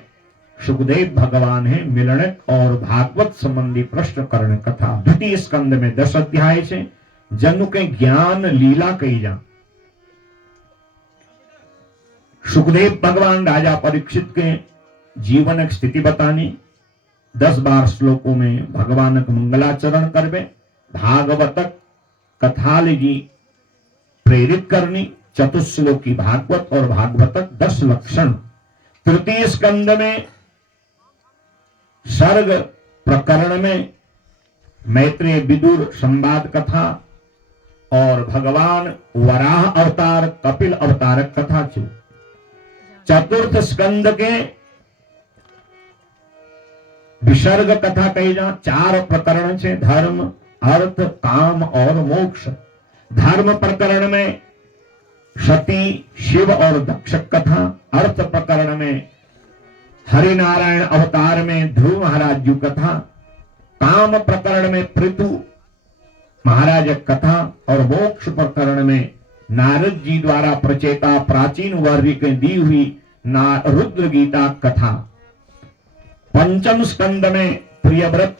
सुखदेव भगवान है मिलने और भागवत संबंधी प्रश्न करण कथा। द्वितीय स्कंद में 10 अध्याय से जनु के ज्ञान लीला कही जा। सुखदेव भगवान राजा परीक्षित के जीवन की स्थिति बतानी। 10-12 श्लोकों में भगवान का मंगलाचरण करवे, भागवतक कथा जी प्रेरित करनी। चतुश्लोकी भागवत और भागवतक 10 लक्षण। तृतीय स्कंद में सर्ग प्रकरण में मैत्रेय विदुर संवाद कथा और भगवान वराह अवतार कपिल अवतारक कथा छू। चतुर्थ स्कंद के विसर्ग कथा कही जा। 4 प्रकरण से धर्म, अर्थ, काम और मोक्ष। धर्म प्रकरण में सती, शिव और दक्ष कथा। अर्थ प्रकरण में हरिनारायण अवतार में ध्रुव महाराज जी कथा। काम प्रकरण में पृथु महाराज कथा और मोक्ष प्रकरण में नारद जी द्वारा प्रचेता प्राचीन वर्य के दी हुई रुद्र गीता कथा। पंचम स्कंद में प्रियव्रत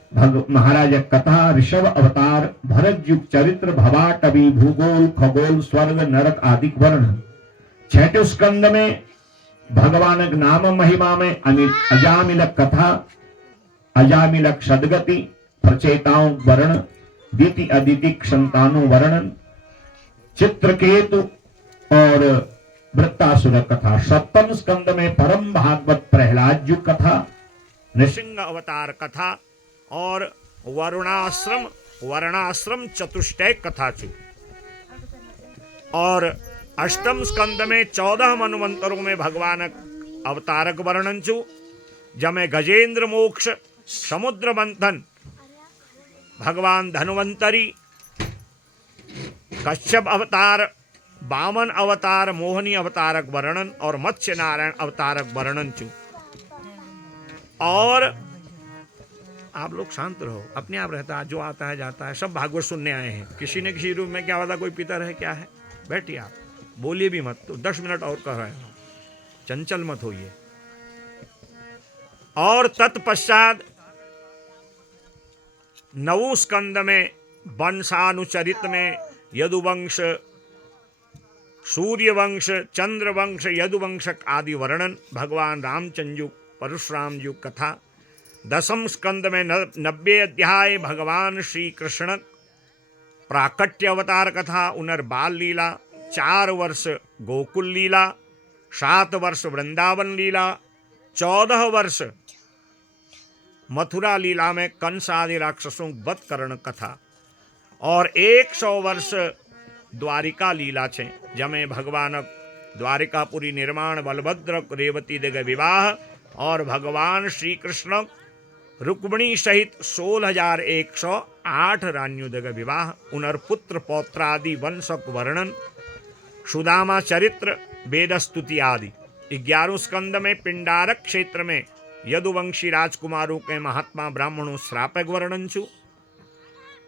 महाराज कथा, ऋषभ अवतार, भरत युग चरित्र, भवा कवि, भूगोल, खगोल, स्वर्ग, नरक आदि वर्णन। छठे स्कंद में भगवान नाम महिमा में अजामिलक कथा, अजामिलक सदगति, प्रचेताओं वर्णन, दीति अदितिक संतानों वर्णन, चित्रकेतु और वृत्तासुर कथा। सप्तम स्कंद में परम भागवत प्रहलाद जी कथा, नृसिंह अवतार कथा और वर्णाश्रम चतुष्टय कथा छू। और अष्टम स्कंद में 14 मन्वंतरों में भगवान अवतारक वर्णन छू। जमे गजेंद्र मोक्ष, समुद्र मंथन, भगवान धन्वंतरी, कश्यप अवतार, वामन अवतार, मोहिनी अवतारक वर्णन और मत्स्य नारायण अवतारक वर्णन छू। और आप लोग शांत रहो, अपने आप रहता है, जो आता है जाता है। सब भागवत सुनने आए हैं, किसी न किसी रूप में क्या पता कोई पितर है क्या है। बैठिए, आप बोलिए भी मत, तो 10 मिनट और कह रहे हो, चंचल मत होइए। और तत्पश्चात 9 स्कंद में वंशानुचरित में यदुवंश, सूर्यवंश, चंद्रवंश, यदुवंशक आदि वर्णन। भगवान रामचंद्र परशुराम जी कथा। 10वें स्कंद में 90 अध्याय भगवान श्री कृष्ण प्राकट्य अवतार कथा, उनर्बाल लीला, 4 वर्ष गोकुल लीला, 7 वर्ष वृंदावन लीला, 14 वर्ष मथुरा लीला में कंस आदि राक्षसों वध करण कथा और 100 वर्ष द्वारिका लीला छे, जमे भगवान द्वारिकापुरी निर्माण, बलभद्र रेवती दिग विवाह और भगवान श्री कृष्ण रुक्मिणी सहित 16,108 रानियों दिग विवाह, उनर्पुत्र पौत्रादि वंशक वर्णन, सुदामा चरित्र, वेदस्तुति आदि। 11वें स्कंद में पिंडारक क्षेत्र में यदुवंशी राजकुमारों के महात्मा ब्राह्मणों श्रापक वर्णन छु।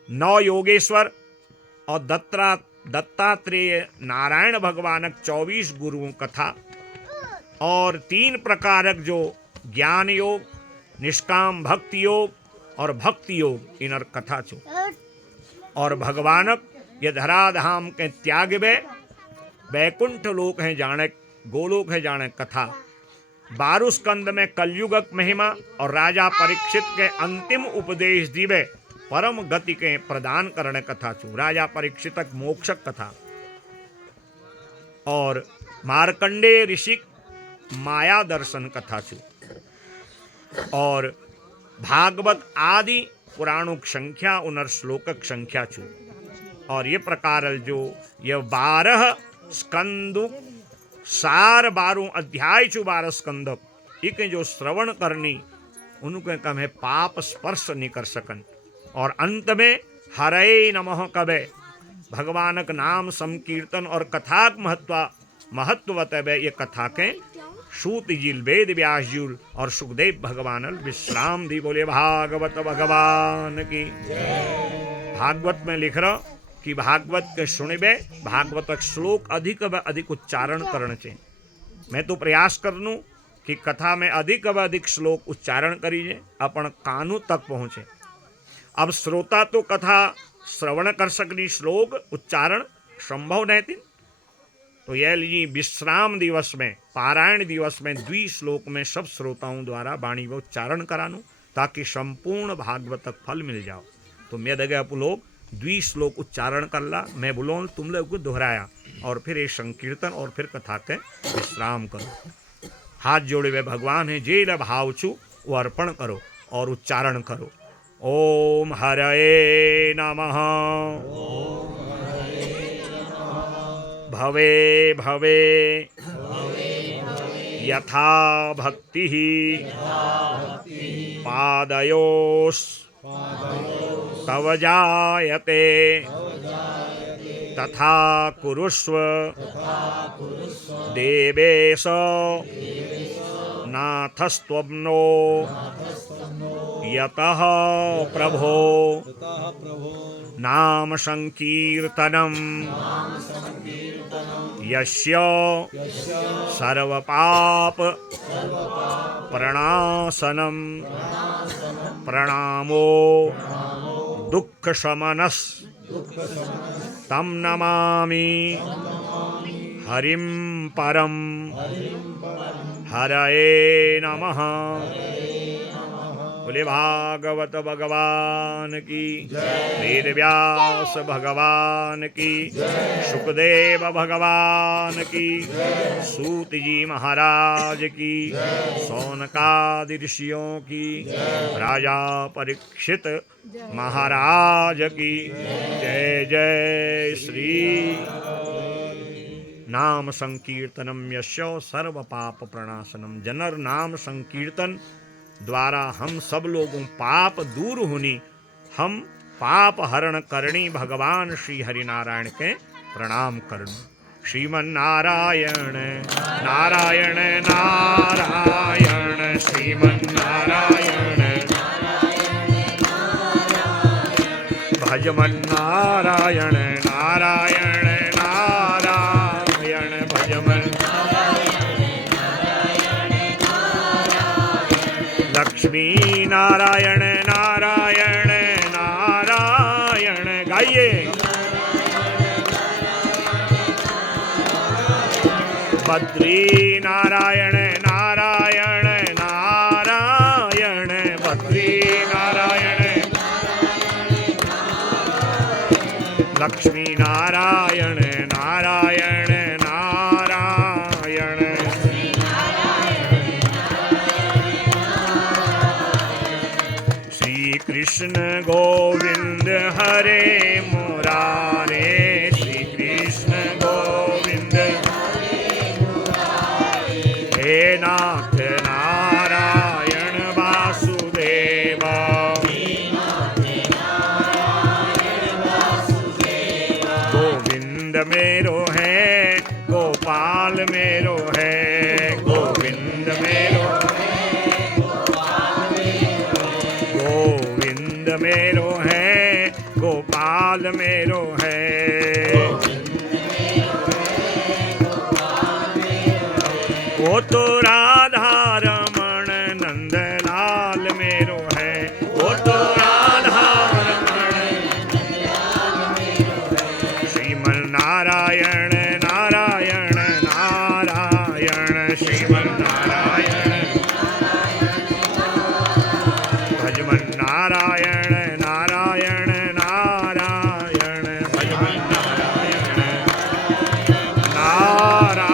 9 योगेश्वर और दत्तात्रेय नारायण भगवानक 24 गुरुओं कथा और 3 प्रकारक जो ज्ञान योग, निष्काम भक्ति योग और भक्ति योग इनर कथा छो। और भगवानक ये धराधाम के त्याग बे बैकुंठ लोक है जाने, गोलोक है जाने कथा। 12 स्कंद में कलयुगक महिमा और राजा परीक्षित के अंतिम उपदेश दिवे परम गति के प्रदान करने कथा छू। राजा परीक्षितक मोक्षक कथा और मार्कंडेय ऋषि माया दर्शन कथा छू। और भागवत आदि पुराणुक संख्या उनर श्लोकक संख्या छू। और ये प्रकार जो ये 12 स्कंदु सार 12 अध्याय छू 12 स्कंद इके जो श्रवण करनी उनके कम है पाप स्पर्श नहीं कर सकन। और अंत में हरे नमः कबे भगवानक नाम संकीर्तन और कथाक महत्व तबे ये कथा के सूत जिल वेद व्यास जुल और सुखदेव भगवानल विश्राम दी। बोले भागवत भगवान की। भागवत में लिख रहा कि भागवत के सुनबे भागवत श्लोक अधिक व अधिक उच्चारण करने चाहिए। मैं तो प्रयास करनू कि कथा में अधिक व अधिक श्लोक उच्चारण करीजे अपन कानू तक पहुँचे। अब श्रोता तो कथा श्रवण कर सकनी, श्लोक उच्चारण संभव नहीं थी। तो यह लीजिए विश्राम दिवस में पारायण दिवस में 2 श्लोक में सब श्रोताओं द्वारा वाणी व उच्चारण करानू ताकि संपूर्ण भागवत तक फल मिल जाओ। तो मैं दगे आप लोग 2 श्लोक उच्चारण कर ला, मैं बोलो तुम लोग को दोहराया और फिर ये संकीर्तन और फिर कथा के विश्राम करो। हाथ जोड़े हुए भगवान है जेल भाव छू वो अर्पण करो और उच्चारण करो। ओम हरये नमः। भवे भवे यथा भक्ति पादयोस् तव जायते तथा कुरुष्व देवेश नाथस्त्वम्नो यतः प्रभो नाम संकीर्तनम यस्य सर्वपाप प्रणाशनम प्रणामो दुःख शमनस् तम नमामि हरिं परम। हरये नमः। बोले भागवत भगवान की, वेद व्यास भगवान की, सुखदेव भगवान की, सूत जी महाराज की, सौनकादि ऋषियों की, राजा परीक्षित महाराज की जय जय श्री। नाम संकीर्तनम यस्य सर्व पाप प्रणाशनम। जनर नाम संकीर्तन द्वारा हम सब लोगों पाप दूर होनी, हम पाप हरण करनी भगवान श्री हरिनारायण के प्रणाम करनी। श्रीमन नारायण नारायण नारायण श्रीमन नारायण भजमन नारायण नारायण नारायण भजमन लक्ष्मी नारायण नारायण नारायण गाइए। बद्री नारायण नारायण नारायण बद्री नारायण लक्ष्मी नारायण नारायण नारायण श्री कृष्ण गोविंद हरे मुरारे श्री कृष्ण गोविंद हे नाथ नारायण वासुदेव गोविंद मेरो है गोपाल मेरो है गोविंद मेरो गोविंद मेरो है गोपाल मेरो है। वो तो राधा रमण नंद लाल मेरो है, वो तो राधा रमण श्रीमन नारायण नारायण नारायण श्रीमन नारायण भजमन नारायण नारायण नारायण भजमन नारायण नारायण।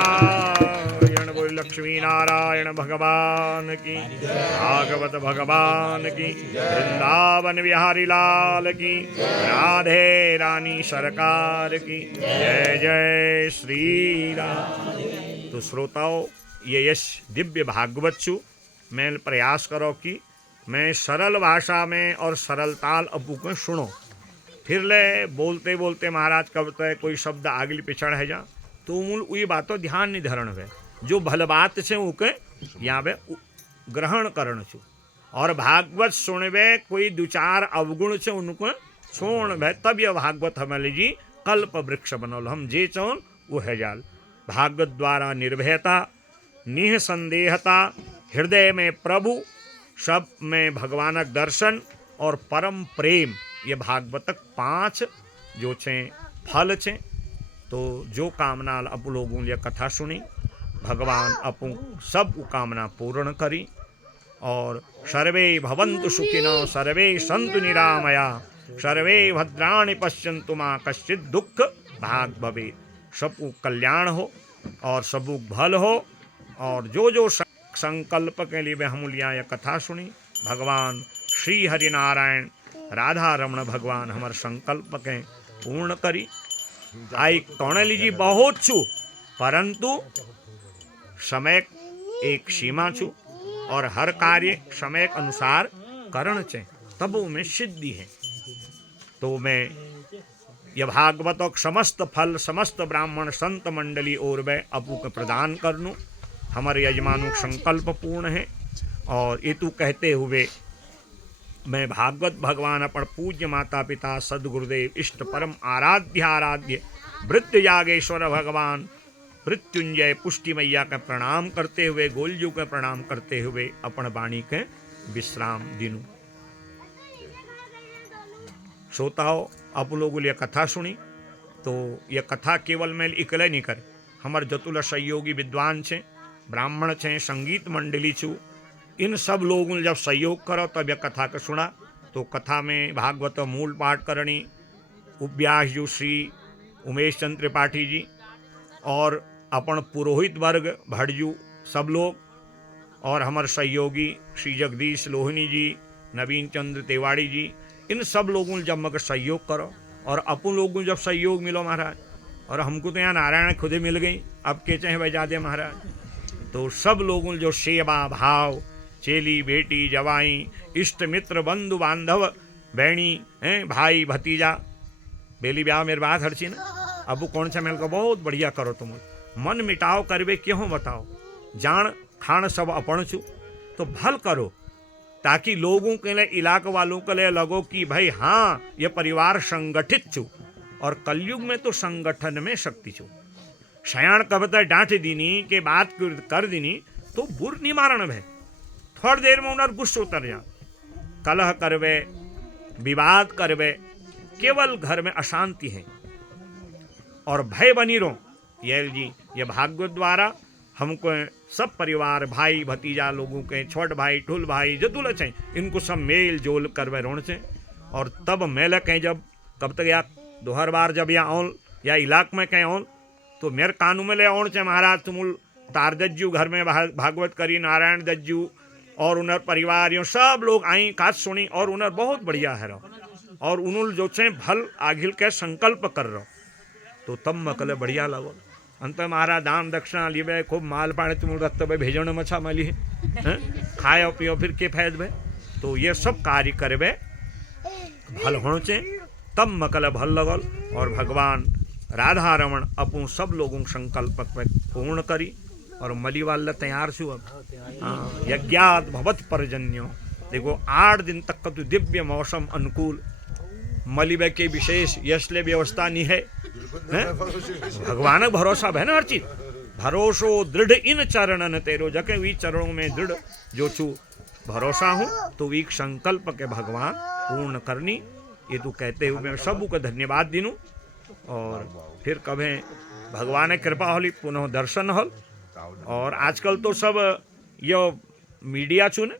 बोल लक्ष्मी नारायण भगवान की, भागवत भगवान की, वृंदावन बिहारी लाल की, राधे रानी सरकार की, जय जय श्री राम। तो श्रोताओं, ये यश दिव्य भागवत छू। मैं प्रयास करो कि मैं सरल भाषा में और सरल ताल अपू को सुनो। फिर ले बोलते बोलते महाराज कब तक कोई शब्द आगली पिछड़ है जा तो मूल वही बातों ध्यान नहीं धरण वे जो भल बात से उके यहाँ पे ग्रहण करण छू। और भागवत सुनवे कोई दो चार अवगुण से उनको छोड़ वे तब यह भागवत हमारे जी कल्प वृक्ष बनल। हम जे चौन वो है जाल। भागवत द्वारा निर्भयता, निसंदेहता, हृदय में प्रभु, सब में भगवानक दर्शन और परम प्रेम, ये भागवतक 5 जो छे फल छे। तो जो कामना अपू लोगों ने कथा सुनी, भगवान अपू सब कामना पूर्ण करी। और सर्वे भवन्तु सुखिनो सर्वे सन्तु निरामया सर्वे भद्राणि पश्यन्तु मा कश्चित् दुख भाग भवेत्। सबको कल्याण हो और सबको भल हो। और जो जो संकल्प के लिए हम लिया कथा सुनी, भगवान श्री हरिनारायण राधा रमण भगवान हमारे संकल्प के पूर्ण करी। आई कौन लीजिए बहुत छू, परंतु समय एक सीमा छू और हर कार्य समय के अनुसार करण चे तब में सिद्धि है। तो मैं यह भागवतों समस्त फल समस्त ब्राह्मण संत मंडली और वे अपू को प्रदान करनू हमारे यजमानों संकल्प पूर्ण है। और ये तू कहते हुए मैं भागवत भगवान अपन पूज्य माता पिता सदगुरुदेव इष्ट परम आराध्य वृत्त यागेश्वर भगवान मृत्युंजय पुष्टि मैया का प्रणाम करते हुए, गोलजू का प्रणाम करते हुए अपन वाणी के विश्राम दिनू। श्रोताओं, आप लोगों ने कथा सुनी तो यह कथा केवल मैं इकले नहीं करे, हमारे जतुल सहयोगी विद्वान छे, ब्राह्मण छे, संगीत मंडली छू, इन सब लोगों ने जब सहयोग करो तब यह कथा को सुना। तो कथा में भागवत मूल पाठ करनी उपव्यास जी श्री उमेश चंद्र त्रिपाठी जी और अपन पुरोहित वर्ग भटजू सब लोग और हमारे सहयोगी श्री जगदीश लोहनी जी, नवीन चंद्र तिवाड़ी जी, इन सब लोगों ने जब मगर सहयोग करो और अपन लोगों को जब सहयोग मिलो महाराज, और हमको तो यहाँ नारायण खुद ही मिल गई, अब के चाहे बजादे महाराज। तो सब लोगों ने जो सेवा भाव, चेली बेटी जवाई इष्ट मित्र बंधु बांधव बहनी हैं भाई भतीजा बेली ब्याह मेरे बात हरची ना, अब कौन सा मेल को बहुत बढ़िया करो तुम, मन मिटाओ करवे क्यों बताओ, जान खान सब अपन छू तो भल करो ताकि लोगों के लिए इलाके वालों के लिए लगो कि भाई हाँ ये परिवार संगठित छू। और कलयुग में तो संगठन में शक्ति छू। शयान कबतर डांट दीनी के बात कर दीनी तो बुर निवारण है, थोड़ी देर में उन्हें गुस्सा उतर जा, कलह करवे विवाद करवे, केवल घर में अशांति है और भय बनी रहो। ये भागवत द्वारा हमको सब परिवार भाई भतीजा लोगों के छोट भाई ठुल भाई जतुल चाहिए इनको सब मेल जोल करवे रोण से। और तब मेल कहीं जब कब तक या दोहर बार जब या ऑन या इलाक में कहीं ऑन तो मेरे कानू में ले ऑन चाहिए महाराज तुमुल तार दज्जू घर में भागवत करी नारायण दज्जू और उन्हर परिवार यो सब लोग आई काज सुनी और उन्हर बहुत बढ़िया है रहो और उन्होंने जो से भल आगिल के संकल्प कर रहो। तो तब मकले बढ़िया लगो अंत महाराज दान दक्षिणा लिए खूब माल पाने तुम रक्त भाई भेजो मछा मली है खाओ पियो फिर के फैद भे। तो ये सब कार्य करवे भल होचे तब मकल भल लगल और भगवान राधा रमण अपू सब लोगों संकल्प पूर्ण करी और मली वाल तैयार छू। अब यज्ञात भवत परजन्यो देखो 8 दिन तक का तो दिव्य मौसम अनुकूल मलिबे के विशेष यशले व्यवस्था नहीं है, भगवान भरोसा है ना हर चीज। भरोसो दृढ़ इन चरणन तेरो, जके वी चरणों में दृढ़ जो छू भरोसा हूँ, तो वीक संकल्प के भगवान पूर्ण करनी। ये तू कहते हुए मैं सबू को धन्यवाद दिनू। और फिर कभे भगवान कृपा होली पुनः दर्शन होल। और आजकल तो सब यो मीडिया छू ने,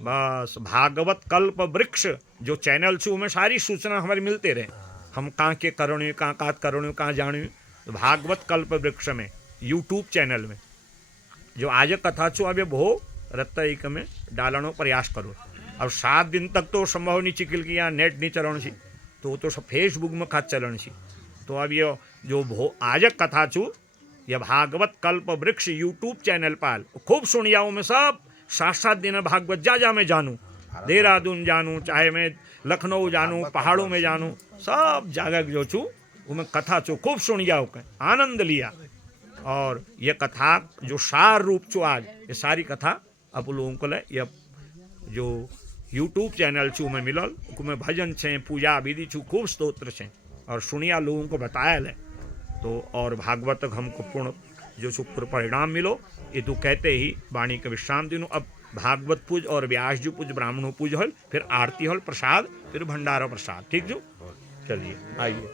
बस भागवत कल्प वृक्ष जो चैनल छू में सारी सूचना हमारी मिलते रहे, हम कहाँ के करणु कहाँ का करणु कहाँ जानू। तो भागवत कल्प वृक्ष में यूट्यूब चैनल में जो आज कथा छू अब भो रत्त में डालनो प्रयास करो। अब 7 दिन तक तो संभव नहीं चिकिल की यहाँ नेट नहीं चलन सी, तो सब फेसबुक में खास चलन सी। तो अब ये जो भो आज कथा छू यह भागवत कल्प वृक्ष यूट्यूब चैनल पाल खूब सुनियाओं में सब 7-7 दिन भागवत जा मैं जानूँ, देहरादून जानूँ, चाहे मैं लखनऊ जानूँ, पहाड़ों में जानूँ, सब जगह जो छू वो मैं कथा छू खूब सुनियाओं का आनंद लिया। और ये कथा जो सार रूप छू आज ये सारी कथा अब लोगों को ले ये जो यूट्यूब चैनल छू में मिलल, में भजन छे, पूजा विधि छू, खूब स्तोत्र छे और सुनिया लोगों को बताया ले। तो और भागवत हमको पूर्ण जो शुक्र परिणाम मिलो, ये तो कहते ही वाणी के विश्राम दिनों। अब भागवत पूज और व्यास जी पूज, ब्राह्मणों पूज होल, फिर आरती होल, प्रसाद, फिर भंडारा प्रसाद। ठीक जो चलिए आइए।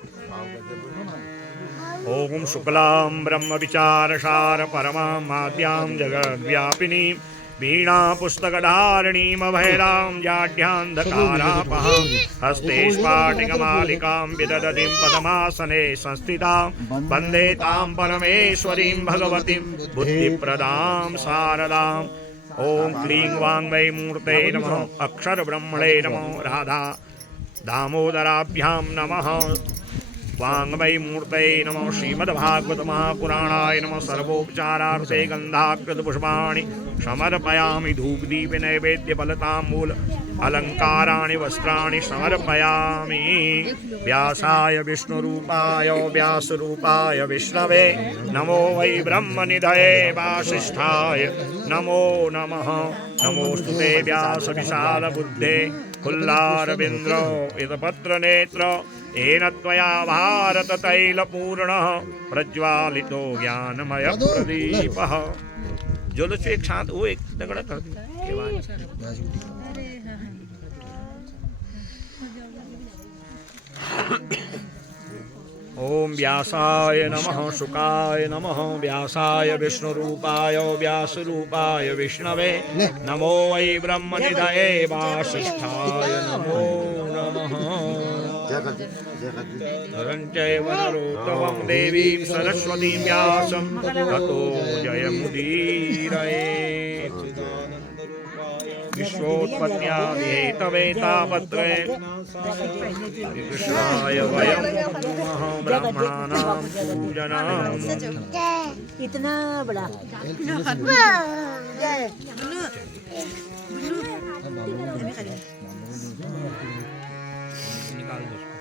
ओम शुक्लां ब्रह्म विचार सार परमा माद्यां जगद्व्यापिनी वीणा पुस्तकधारिणीं अभयरां जाड्यान्धकारापहां हस्ते स्फाटिकमालिकां विदधतीं पद्मासने संस्थितां वन्दे तां परमेश्वरीं भगवतीं बुद्धिप्रदां शारदाम्। ॐ क्लीं वाङ्मयी मूर्ते नमः, अक्षरब्रह्मणे नमो, राधा दामोदराभ्यां नमः। वाङ्मयी मूर्तये नमः, श्रीमद्भागवत महापुराणाय नमः। सर्वोपचारार्थे गन्धाकृत पुष्पाणि समर्पयामि, धूपदीप नैवेद्य फलताम्बूल अलङ्काराणि वस्त्राणि समर्पयामि। व्यासाय विष्णुरूपाय व्यासरूपाय विष्णवे नमो वै ब्रह्मनिधये वासिष्ठाय नमो नमः। नमोस्तुते व्यास विशाल बुद्धे फुल्लारविन्द्र इतपत्रनेत्र येन त्वया भारत तैलपूर्णः प्रज्वालितो ज्ञानमय प्रदीपः। जो लोग एक साथ वो एक तगड़ा कर ओम व्यासाय नमः, शुकाय नमः, व्यासाय विष्णुरूपाय व्यासरूपाय विष्णवे नमो वै ब्रह्मनिधये वासिष्ठाय नमो नमः। धरञ्चैव नरोत्तमं देवीं सरस्वतीं व्यासं ततो जयमुदीरये। विश्वोत्पत्त्यादिहेतवे तावत्रे कृष्णाय वयं नमः ब्राह्मणानां पूजनाम्। इतना बड़ा निकाल दो उसको।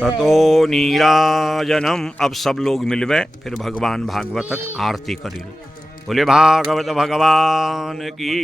ततो नीराजनम। अब सब लोग मिलवे, फिर भगवान भागवतक आरती करिल। बोले भागवत भगवान की।